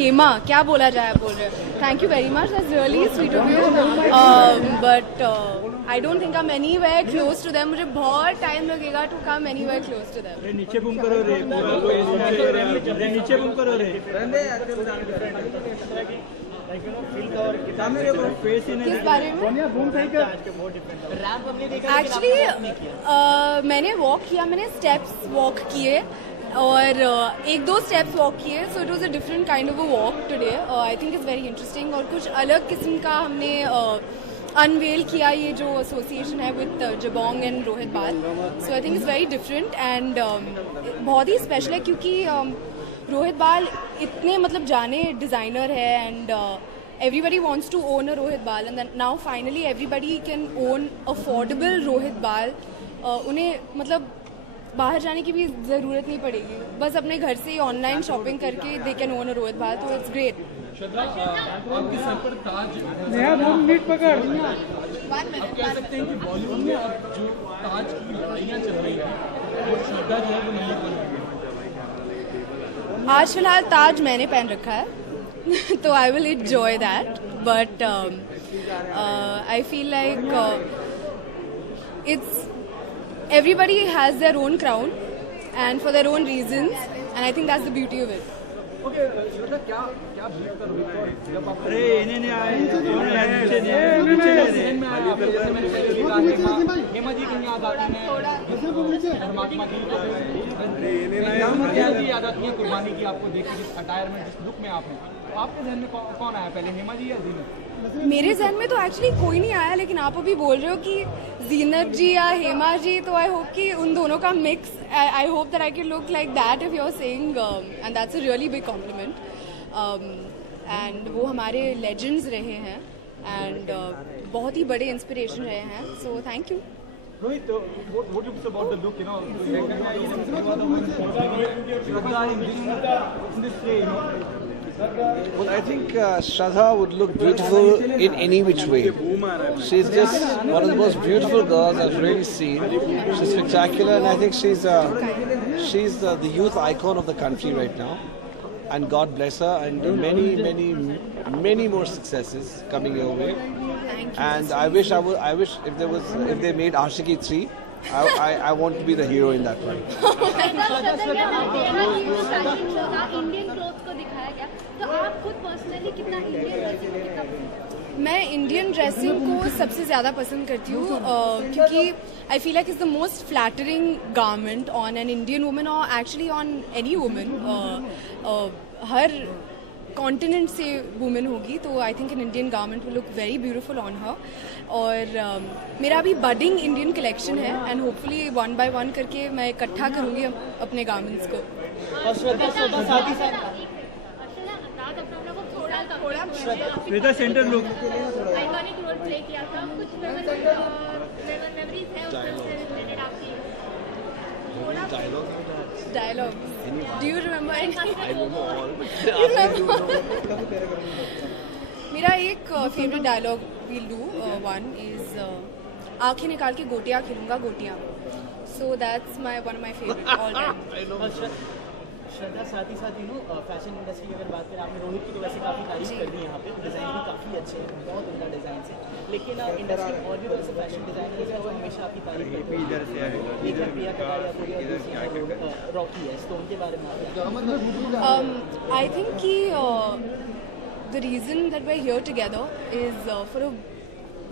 हेमा क्या बोला जाए आप बोल रहे हो thank you very much that's really sweet of you but I don't think I am anywhere close to them मुझे बहुत टाइम लगेगा to come anywhere close to them नीचे बूम करो रे नीचे बूम करो रे किस बारे में एक्चुअली मैंने वॉक किया मैंने स्टेप्स वॉक किए और एक दो स्टेप्स वॉक किए so it was a different kind of a walk today I think it's very interesting और कुछ अलग किस्म का हमने अनवेल किया ये जो एसोसिएशन है with Jabong and Rohit Bal so I think it's very different and बहुत ही स्पेशल है क्योंकि रोहित बाल इतने मतलब जाने डिज़ाइनर है and everybody wants to own a Rohit Bal and then now finally everybody can own affordable Rohit Bal उन्हें मतलब बाहर जाने की भी ज़रूरत नहीं पड़ेगी बस अपने घर से ही ऑनलाइन शॉपिंग करके they can own a Rohit बाल तो इट्स ग्रेट आपके सर पर ताज आप कह सकते हैं कि बॉलीवुड में अब जो ताज की लड़ाइयाँ चल रही हैं वो श्रद्धा जो है वो नहीं बन आज फिलहाल ताज मैंने पहन रखा है तो I will enjoy that but I feel like it's everybody has their own crown and for their own reasons and I think that's the beauty of it अरे इन्हें आए नीचे हेमा जी की याद आती है परमात्मा की याद आती है कुर्बानी की आपको देख के जिस अटायर में जिस लुक में आप हैं तो आपके ध्यान में कौन आया पहले हेमा जी या जीनत मेरे जहन में तो एक्चुअली कोई नहीं आया लेकिन आप अभी बोल रहे हो कि जीनत जी या हेमा जी तो आई होप कि उन दोनों का mix I hope that I can look like that if you are saying and that's a really big compliment and वो हमारे लेजेंड्स रहे हैं एंड बहुत ही बड़े इंस्पिरेशन रहे हैं so thank you Rohit, what looks about the look, you know, in this way, you know. Well, I think Shraddha would look beautiful in any which way. She's just one of the most beautiful girls I've really seen. She's spectacular, and I think she's the youth icon of the country right now. And God bless her, and many more successes coming your way. And I wish if they made Ashiki 3, I want to be the hero in that one. मैं Indian dressing को सबसे ज़्यादा पसंद करती हूँ क्योंकि I feel like is the most flattering garment on an Indian woman और actually on any woman हर कॉन्टिनेंट से वुमेन होगी तो I think an Indian garment will look very beautiful on her और मेरा अभी बडिंग इंडियन कलेक्शन है and hopefully one by one करके मैं इकट्ठा करूँगी अपने गारमेंट्स को Shweta centre look iconic role play किया था कुछ मेमोरीज है उससे रिलेटेड आपकी Dialogue. Do you remember any? I remember all. You remember? मेरा एक favourite dialogue will do one is आंखें निकाल के गोटियाँ खेलूँगा गोटियाँ so that's my one of my favourite all time Shraddha साथ ही फैशन इंडस्ट्री की अगर बात करें आपने रोहित की तो वैसे काफ़ी तारीफ कर दी यहाँ पे डिज़ाइन भी काफ़ी अच्छे हैं बहुत उम्दा डिज़ाइन है लेकिन इंडस्ट्री में और भी बहुत से फैशन डिज़ाइनर्स हैं वो हमेशा आपकी तारीफ करते हैं प्रिया कटारिया रॉकी है तो उनके बारे में आई थिंक कि the reason that we are here together is for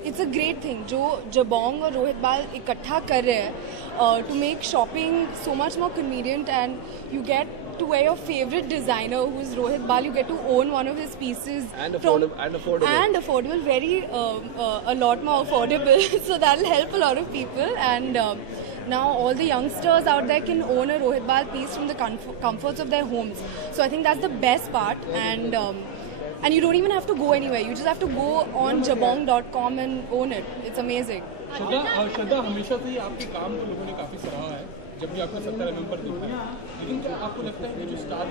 it's a great thing जो जबोंग और रोहित बाल इकट्ठा कर रहे हैं to make shopping so much more convenient and you get to wear your favorite designer who is Rohit Bal you get to own one of his pieces And affordable very a lot more affordable so that'll help a lot of people and now all the youngsters out there can own a Rohit Bal piece from the comforts of their homes so I think that's the best part and you don't even have to go anywhere you just have to go on jabong.com and own it it's amazing श्रद्धा हमेशा से ही आपके काम को लोगों ने काफ़ी सराहा है जब भी आपको 70 mm पर देखा है लेकिन क्या आपको लगता है कि जो स्टार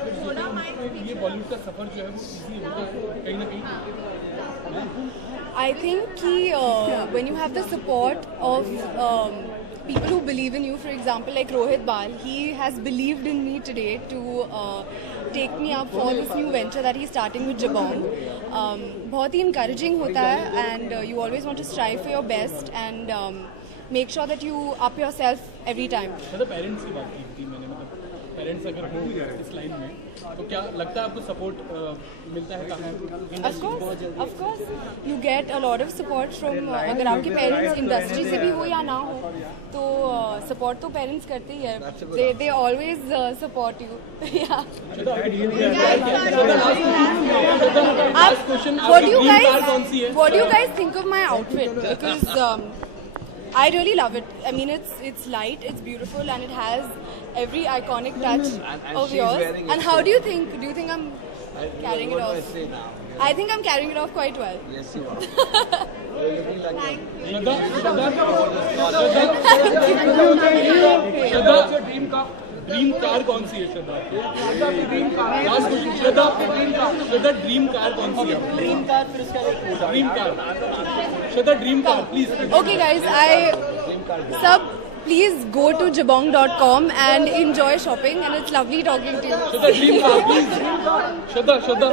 किड्स होते हैं ये बॉलीवुड का सफ़र जो है वो ईजी होता है कहीं ना कहीं I think कि when you have the support of people who believe in you, for example, like Rohit Bal, he has believed in me today to take me up for this new venture that he's starting with Jabong. बहुत ही encouraging होता है, and you always want to strive for your best and make sure that you up yourself every time. मतलब parents की बात की थी मैंने, मतलब पेरेंट्स अगर हो इस लाइन में तो क्या लगता है आपको सपोर्ट मिलता है काफी? Of course, you get a lot of support from अगर आपके पेरेंट्स इंडस्ट्री से भी हो या ना हो, तो सपोर्ट तो पेरेंट्स करते ही है. They always support you. Yeah. What do you guys think of my outfit? Because I really love it. I mean, it's light, it's beautiful, and it has every iconic touch of yours. And how do you think? Do you think I'm carrying it off? I think I'm carrying it off quite well. Yes, you are. You're looking like dream car कौन सी है श्रद्धा? Last question, श्रद्धा dream car कौन सी है? Dream car, फिर उसका dream car, Shraddha dream car please. Okay, guys, please go to jabong.com and enjoy shopping, and it's lovely talking to you. Shraddha dream car please. Shraddha